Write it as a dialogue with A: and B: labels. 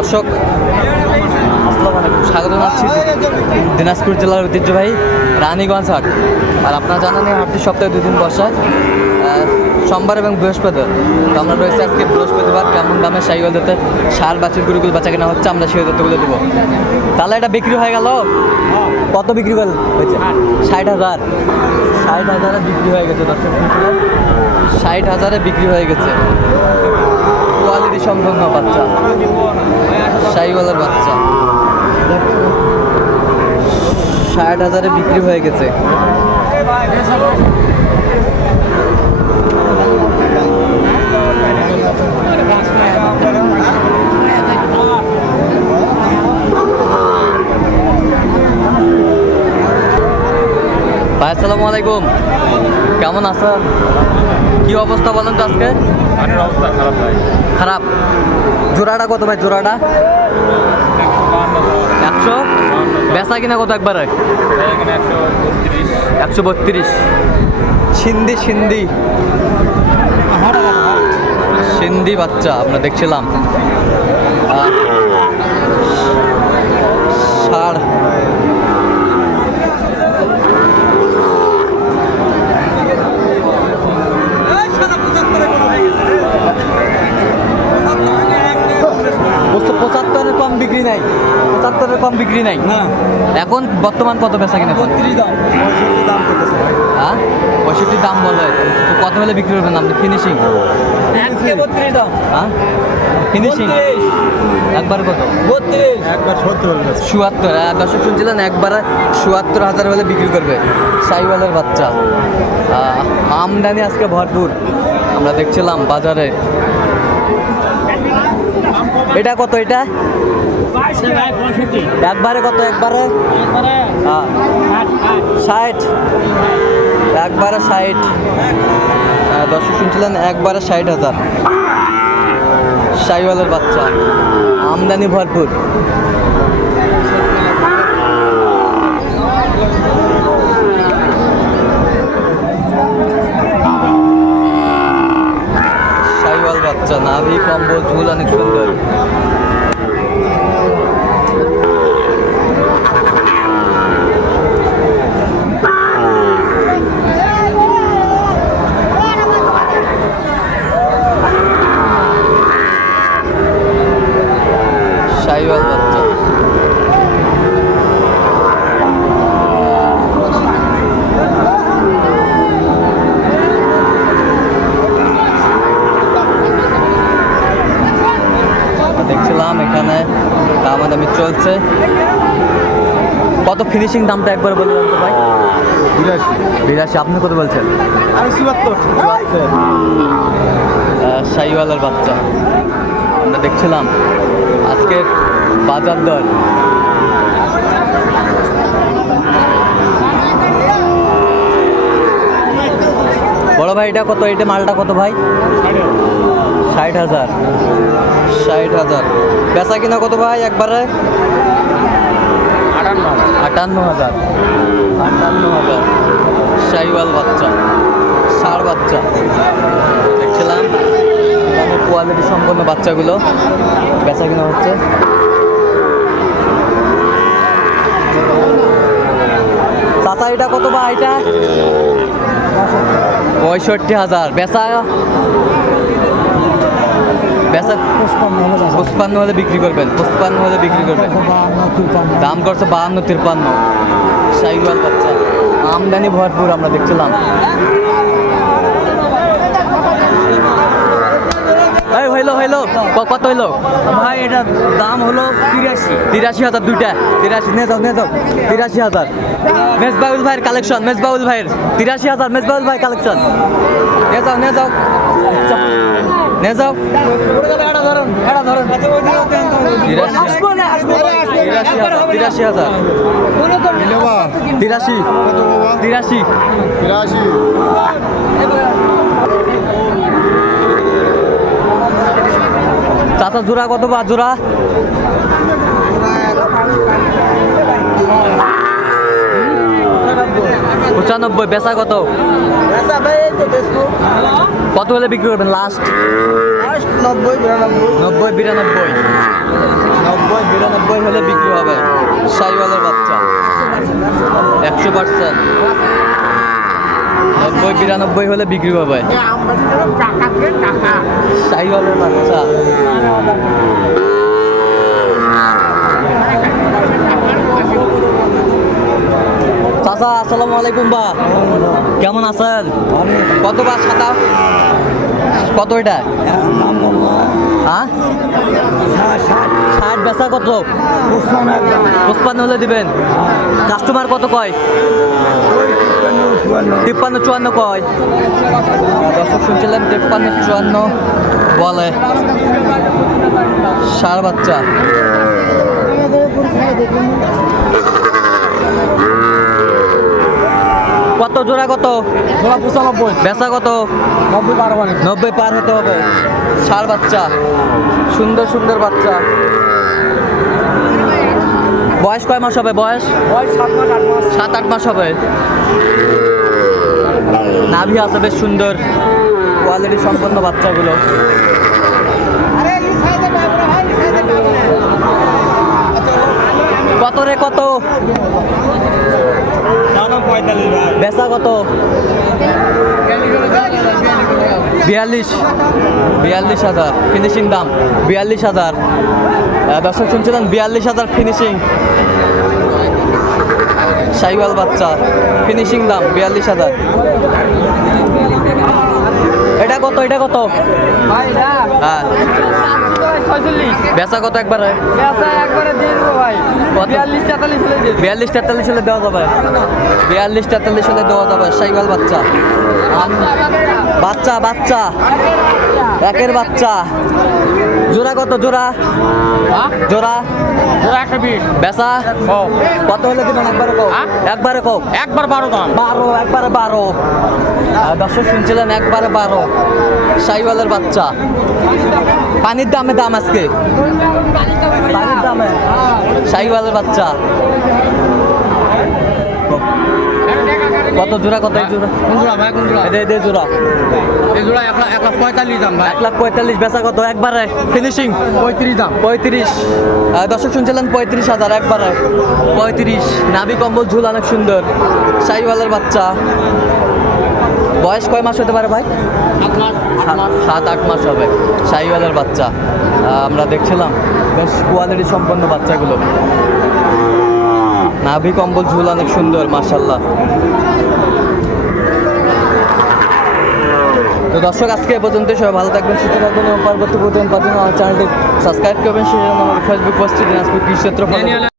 A: দর্শক, স্বাগত জানাচ্ছি দিনাজপুর জেলার ঐতিহ্যবাহী রানীগঞ্জ হাট। আর আপনারা জানেন এই হাটটি সপ্তাহে দুদিন বসায়। সোমবার এবং বৃহস্পতিবার। তো আমরা রয়েছে আজকে বৃহস্পতিবার, কেমন দামে সাইকেল দিতে সার, বাছুর, গরুগুলো বাচ্চা কেনা হচ্ছে, আমরা সেই দত্তগুলো দেবো। তাহলে এটা বিক্রি হয়ে গেল? কত বিক্রি করে হয়েছে ষাট হাজার। ষাট হাজারে বিক্রি হয়ে গেছে দর্শক ষাট হাজারে বিক্রি হয়ে গেছে। কোয়ালিটি সম্পন্ন বাচ্চা। সাইওয়ালার বাচ্চা। ষাট হাজারে বিক্রি হয়ে গেছে। ভাই, আসসালামু আলাইকুম। কেমন আছেন? কি অবস্থা বলেন তো আজকে?
B: অবস্থা খারাপ ভাই।
A: খারাপ। জোড়াটা কত ভাই জোড়াটা? একশো? বেচা কিনা কত একবারে?
B: একশো বত্রিশ।
A: সিন্দি সিন্দি সিন্দি বাচ্চা আমরা দেখছিলাম আহ, ষাড় পঁচ- পঁচাত্তরের কম বিক্রি নাই। পঁচাত্তরের কম বিক্রি নাই।
C: না।
A: এখন বর্তমান কত বেচা কিনা?
C: বত্রিশ দাম। পঁয়ষট্টি দাম করতেছে।
A: হ্যাঁ? পঁয়ষট্টি দাম বলে তো কত হলে বিক্রি করবেন আপনি ফিনিশিং
C: বত্রিশ দাম।
A: হ্যাঁ? ফিনিশিং একবার কত?
C: বত্রিশ। একবার সত্তর
A: চুয়াত্তর। হ্যাঁ দর্শক শুনছিলেন একবার চুয়াত্তর হাজার হলে বিক্রি করবে। সাইওয়ালের বাচ্চা। আমদানি আজকে ভরপুর। আমরা দেখছিলাম বাজারে। এটা কত এটা? একবারে কত একবারে? হ্যাঁ ষাট। একবারে ষাট। আহ, দর্শক শুনছিলেন একবারে ষাট হাজার। সাইওয়ালের বাচ্চা। আমদানি ভরপুর। সাইওয়াল বাচ্চা নাভি কম্বল ঝুল অনেক সুন্দর। সাইওয়াল বাচ্চা। দেখছিলাম এখানে দামাদামি চলছে। কত ফিনিশিং দামটা একবার বললেন তো ভাই?
C: বিরাশি।
A: বিরাশি আপনি কত বলছেন?
C: আমি চুয়াত্তর। চুয়াত্তর।
A: বাচ্চা। আমরা দেখছিলাম। আজকে বাজার দর। বড় ভাই এটা কত? এটা মালটা কত ভাই? ষাট হাজার। ষাট হাজার। বেচা কিনা কত ভাই একবারে?
B: আটান্ন
A: আটান্ন হাজার। আটান্ন হাজার। শাহিওয়াল বাচ্চা। ষাড় বাচ্চা। দেখছিলাম? কোয়ালিটি সম্পন্ন বাচ্চাগুলো বেচা কিনা হচ্ছে। চাচা, এটা কত বা এটা? পঁয়ষট্টি হাজার। বেচা বেচা হলে বিক্রি করবেন। পুষ্পান্ন হলে বিক্রি করবেন। দাম করছে বাহান্ন, তিরপান্ন। বাচ্চা। আমদানি ভরপুর আমরা দেখছিলাম এই হইল হইল? কত হইল?
C: ভাই এটা দাম হলো তিরাশি।
A: তিরাশি হাজার দুইটা? তিরাশি নিয়ে যাও নিয়ে যাও তিরাশি হাজার। মেজবাউল ভাইয়ের কালেকশন মেজবাউল ভাইয়ের। তিরাশি হাজার মেজবাউল ভাই কালেকশন। নিয়ে যাও নিয়ে যাও নিয়ে যাও তিরাশি হাজার তিরাশি। হাজার তিরাশি। তিরাশি। চাচা, জোড়া কত বা, জোড়া? পঁচানব্বই, বেচা কত? কত হলে বিক্রি করবেন লাস্ট
C: নব্বই, বিরানব্বই।
A: নব্বই বিরানব্বই নব্বই হলে বিক্রি হবে। সাইওয়ালের বাচ্চা। একশো পার্সেন্ট নব্বই বিরানব্বই হলে বিক্রি হবে। সাইওয়ালের বাচ্চা। চাচা আসসালামু আলাইকুম বা। কেমন আছেন? কত বা সাদা? কত এটা? হ্যাঁ? ষাট বেচা কত? পুষ্পান্ন হলে দিবেন। কাস্টমার কত কয়? তিপ্পান্ন, চুয়ান্ন কয়? দর্শক শুনছিলেন, তিপ্পান্ন, চুয়ান্ন বলে। সার বাচ্চা। জোড়া কত?
C: জোড়া পঁচানব্বই।
A: বেচা কত?
C: নব্বই বারো মানে
A: নব্বই পার হতে হবে। ষাড় বাচ্চা। সুন্দর সুন্দর বাচ্চা। বয়স কয় মাস হবে? বয়স?
C: ওই সাত মাস আট মাস।
A: সাত আট মাস হবে। নাভি আছে বেশ সুন্দর। কোয়ালিটি সম্পন্ন বাচ্চাগুলো। কত রে কত? বেচা কত? বিয়াল্লিশ। বিয়াল্লিশ হাজার। ফিনিশিং দাম, বিয়াল্লিশ হাজার। দর্শক, শুনছিলেন বিয়াল্লিশ হাজার ফিনিশিং সাইওয়াল বাচ্চা ফিনিশিং দাম, বিয়াল্লিশ হাজার। এটা কত? এটা কত? হ্যাঁ। বেচা কত একবারে?
C: পেঁচা একবারে দিয়ে দেবো ভাই।
A: কত?
C: বিয়াল্লিশ তেতাল্লিশ হলে
A: দেওয়া যাবে। বিয়াল্লিশ তেতাল্লিশ হলে দেওয়া যাবে সাইওয়াল বাচ্চা। বাচ্চা বাচ্চা। একের বাচ্চা। জোড়া কত, জোড়া? জোড়া?
B: বিশ
A: বেচা? কত হলে দিবেন? একবারে কো? একবারে কো
B: একবার বারো
A: বারো একবারে বারো। দর্শক শুনছিলেন, একবারে বারো। সাইওয়ালের বাচ্চা। পানির দামে দাম আজকে? পানির দামে। সাইওয়ালের বাচ্চা। কত জোড়া কত জোড়া?
C: ভাই কোনগুলা
A: এদে এদে জোড়া।
C: এই জোড়া এক লাখ এক লাখ পঁয়তাল্লিশ দাম ভাই।
A: এক লাখ পঁয়তাল্লিশ বেচা কত? একবারে। ফিনিশিং
C: পঁয়ত্রিশ দাম।
A: পঁয়ত্রিশ। দর্শক শুনছিলেন পঁয়ত্রিশ হাজার একবারে। পঁয়ত্রিশ। নাভি কম্বল ঝুল অনেক সুন্দর। সাইওয়ালের বাচ্চা। বয়স কয় মাস হতে পারে ভাই? সাত- সাত আট মাস হবে। সাইওয়ালের বাচ্চা। আমরা দেখছিলাম বেশ কোয়ালিটি সম্পন্ন বাচ্চাগুলো। নাভি কম্বল ঝুল অনেক সুন্দর মার্শাল্লাহ তো দর্শক, আজকে এ পর্যন্ত সবাই ভালো থাকবেন, সুস্থ থাকবেন এবং পরবর্তী পাঠানো আমার চ্যানেলটি সাবস্ক্রাইব করবেন সেই জন্য আমার ফেসবুক পোস্টে দিনাজপুর কৃষি।